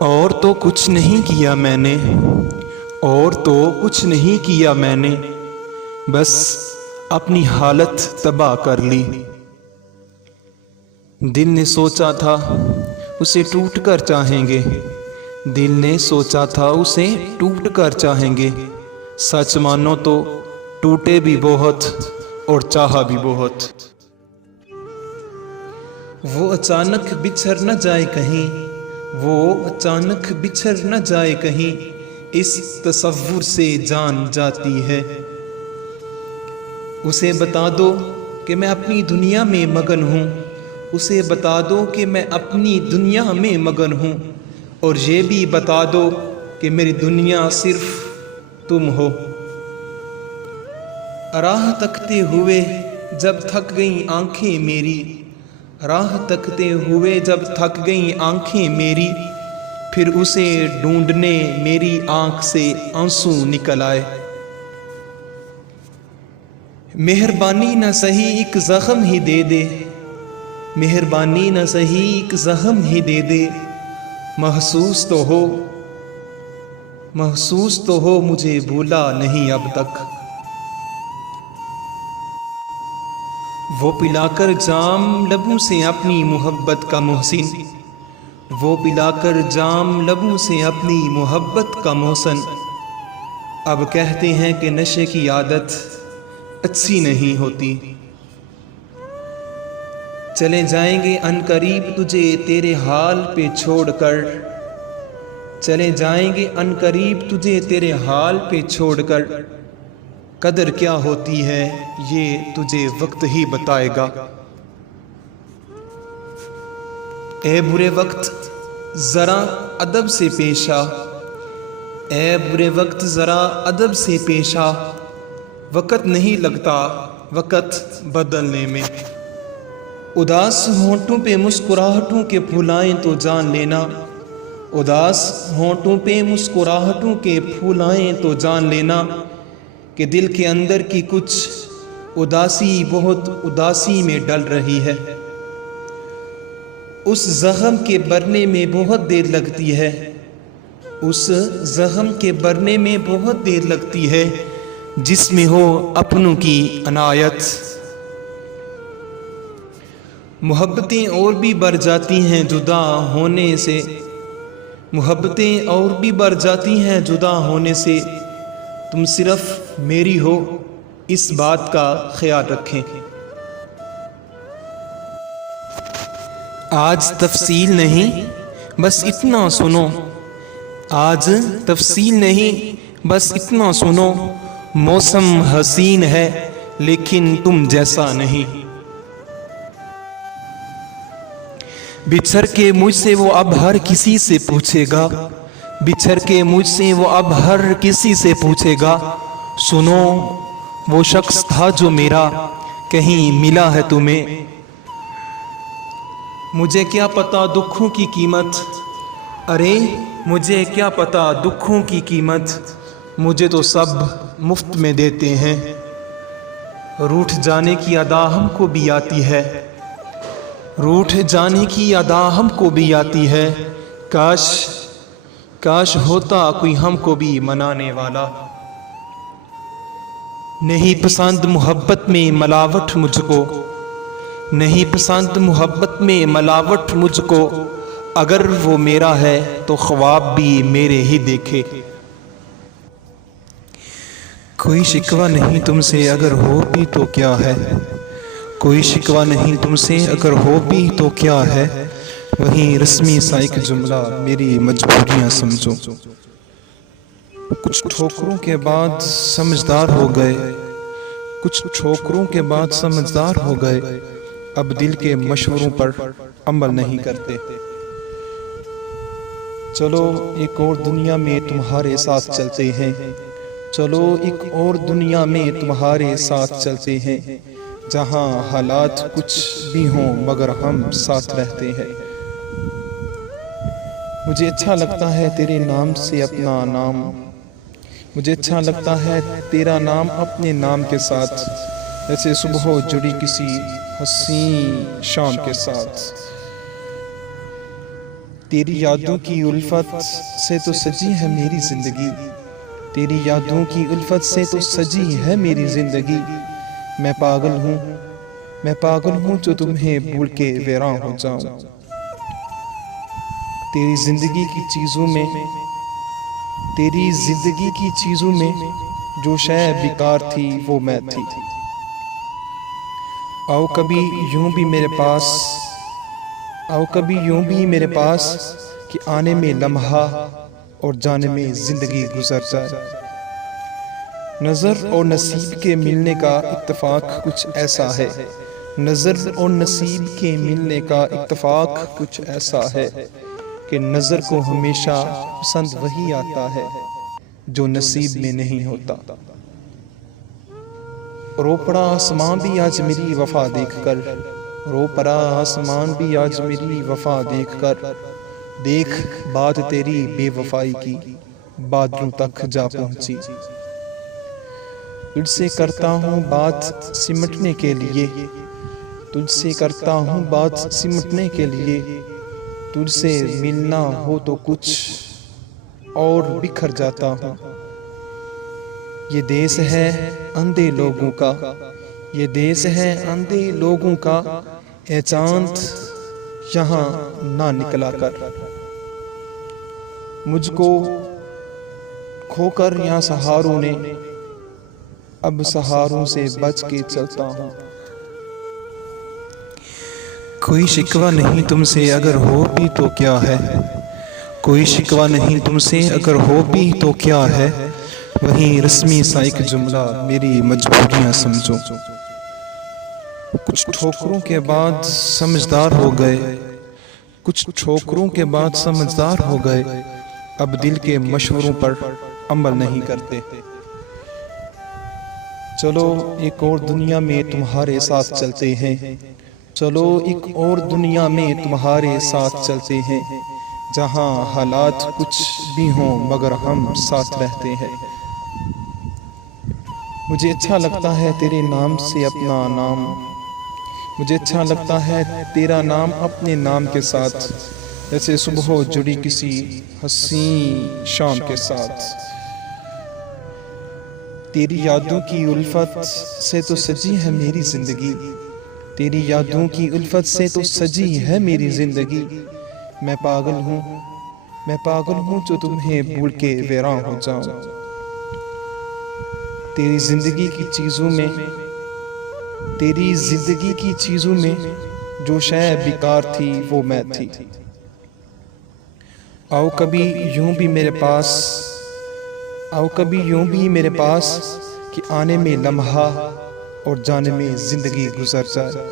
और तो कुछ नहीं किया मैंने, और तो कुछ नहीं किया मैंने, बस अपनी हालत तबाह कर ली। दिल ने सोचा था उसे टूट कर चाहेंगे, दिल ने सोचा था उसे टूट कर चाहेंगे। सच मानो तो टूटे भी बहुत और चाहा भी बहुत। वो अचानक बिछड़ न जाए कहीं, वो अचानक बिछड़ न जाए कहीं, इस तसव्वुर से जान जाती है। उसे बता दो कि मैं अपनी दुनिया में मगन हूँ, उसे बता दो कि मैं अपनी दुनिया में मगन हूँ, और ये भी बता दो कि मेरी दुनिया सिर्फ तुम हो। राह तकते हुए जब थक गई आंखें मेरी, राह तकते हुए जब थक गई आंखें मेरी, फिर उसे ढूंढने मेरी आंख से आंसू निकल आए। मेहरबानी न सही एक जख्म ही दे दे, मेहरबानी न सही एक जख्म ही दे दे, महसूस तो हो, महसूस तो हो मुझे भूला नहीं अब तक। वो पिलाकर जाम लबों से अपनी मोहब्बत का मोहसिन, वो पिलाकर जाम लबों से अपनी मोहब्बत का मोहसन, अब कहते हैं कि नशे की आदत अच्छी नहीं होती। चले जाएंगे अनकरीब तुझे तेरे हाल पे छोड़कर, चले जाएंगे अनकरीब तुझे तेरे हाल पे छोड़कर, कदर क्या होती है ये तुझे वक्त ही बताएगा। ए बुरे वक्त ज़रा अदब से पेशा, ए बुरे वक्त ज़रा अदब से पेशा, वक़्त नहीं लगता वक़्त बदलने में। उदास होंठों पे मुस्कुराहटों के फूलाएं तो जान लेना, उदास होंठों पे मुस्कुराहटों के फूलाएं तो जान लेना, कि दिल के अंदर की कुछ उदासी बहुत उदासी में डल रही है। उस जख्म के भरने में बहुत देर लगती है, उस जख्म के भरने में बहुत देर लगती है, जिसमें हो अपनों की अनायत। मोहब्बतें और भी बढ़ जाती हैं जुदा होने से, मोहब्बतें और भी बढ़ जाती हैं जुदा होने से, तुम सिर्फ मेरी हो इस बात का ख्याल रखें। आज तफसील नहीं बस इतना सुनो, आज तफसील नहीं बस इतना सुनो, मौसम हसीन है लेकिन तुम जैसा नहीं। बिछड़ के मुझसे वो अब हर किसी से पूछेगा, बिछड़ के मुझसे वो अब हर किसी से पूछेगा, सुनो वो शख्स था जो मेरा कहीं मिला है तुम्हें। मुझे क्या पता दुखों की कीमत, अरे मुझे क्या पता दुखों की कीमत, मुझे तो सब मुफ्त में देते हैं। रूठ जाने की अदा हमको भी आती है, रूठ जाने की अदा हमको भी आती है, काश काश होता कोई हमको भी मनाने वाला। नहीं पसंद मोहब्बत में मलावट मुझको, नहीं पसंद मोहब्बत में मलावट मुझको, अगर वो मेरा है तो ख्वाब भी मेरे ही देखे। कोई शिकवा नहीं तुमसे अगर हो भी तो क्या है, कोई शिकवा नहीं तुमसे अगर हो भी तो क्या है, वहीं रस्मी सा एक जुमला मेरी मजबूरियां समझो। कुछ ठोकरों के बाद समझदार हो गए, कुछ ठोकरों के बाद समझदार हो गए, अब दिल के मशवरों पर अमल नहीं करते। चलो एक और दुनिया में तुम्हारे साथ चलते हैं, चलो एक और दुनिया में तुम्हारे साथ चलते हैं, जहां हालात कुछ भी हों मगर हम साथ रहते हैं। मुझे अच्छा लगता है तेरे नाम से अपना नाम, मुझे अच्छा लगता है तेरा नाम अपने नाम के साथ, जैसे सुबह जुड़ी किसी हसीन शाम के साथ। तेरी यादों की उल्फत से तो सजी है मेरी जिंदगी, तेरी यादों की उल्फत से तो सजी है मेरी जिंदगी। मैं पागल हूँ जो तुम्हें भूल के वीरान हो जाऊं। तेरी जिंदगी की चीजों में, तेरी जिंदगी की चीजों में जो शय बेकार थी वो मैं थी। आओ कभी यूं भी मेरे पास, आओ कभी यूं भी मेरे पास कि आने में लम्हा और जाने में जिंदगी गुजर जाए। नजर और नसीब के मिलने का इत्तेफाक कुछ ऐसा है, नजर और नसीब के मिलने का इत्तेफाक कुछ ऐसा है कि नजर को हमेशा पसंद वही आता है जो नसीब में नहीं होता। रो पड़ा आसमान भी आज मेरी वफा देखकर, रो पड़ा आसमान भी आज मेरी वफा देखकर। देख बात तेरी बेवफाई की बादलों तक जा पहुंची। तुझसे करता हूँ बात सिमटने के लिए, तुझसे करता हूँ बात सिमटने के लिए। तुझसे मिलना हो तो कुछ और बिखर जाता हूँ। ये देश है अंधे लोगों का, ये देश है अंधे लोगों का। ए चांद यहाँ ना निकला कर, मुझको खोकर यहाँ सहारों ने, अब सहारों से बच के चलता हूँ। कोई शिकवा नहीं तुमसे अगर हो भी तो क्या है, कोई शिकवा नहीं तुमसे अगर हो भी तो क्या है। वही रस्मी सा एक जुमला मेरी मजबूरियां समझो। कुछ ठोकरों के बाद समझदार हो गए, कुछ ठोकरों के बाद समझदार हो गए। अब दिल के मशवरों पर अमल नहीं करते। चलो एक और दुनिया में तुम्हारे साथ चलते हैं, चलो एक और दुनिया में तुम्हारे साथ चलते हैं। जहां हालात कुछ भी हों मगर हम साथ रहते हैं। मुझे अच्छा लगता है तेरे नाम से अपना नाम, मुझे अच्छा लगता है तेरा नाम अपने नाम के साथ, जैसे सुबह जुड़ी किसी हसीन शाम के साथ। तेरी यादों की उल्फत से तो सजी है मेरी जिंदगी, तेरी यादों की उल्फत से तो सजी है मेरी जिंदगी। मैं पागल हूँ जो तुम्हें भूल के वीरान हो जाऊं। तेरी जिंदगी की चीजों में, तेरी जिंदगी की चीजों में जो शय बेकार थी वो मैं थी। आओ कभी यूं भी मेरे पास, आओ कभी यूं भी मेरे पास कि आने में लम्हा और जाने में जिंदगी गुजर जाए।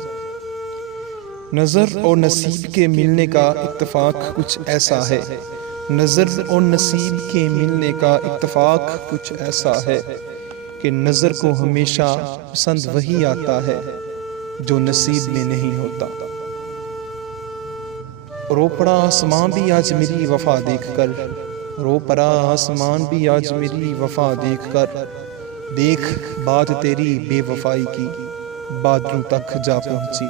नजर और नसीब के मिलने का इत्तेफाक कुछ ऐसा है, नजर और नसीब के मिलने का इत्तेफाक कुछ ऐसा है कि नजर को हमेशा पसंद वही आता है जो नसीब में नहीं होता। रो पड़ा आसमान भी आज मेरी वफा देखकर, रो पड़ा आसमान भी आज मेरी वफा देखकर। देख बात तेरी बेवफाई की बादलों तक जा पहुंची।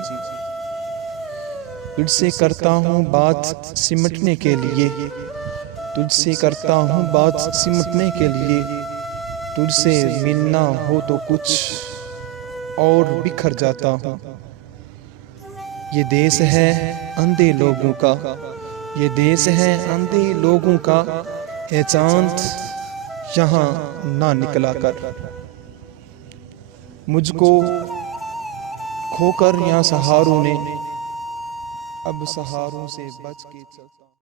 तुझसे करता हूँ बात सिमटने के लिए, तुझसे करता हूँ बात सिमटने के लिए। तुझसे मिलना हो तो कुछ और बिखर जाता हूँ। ये देश है अंधे लोगों का, ये देश है अंधे लोगों का। ए चांद यहाँ ना निकला कर, मुझको खोकर यहाँ सहारों ने, अब सहारों से बच के चलता।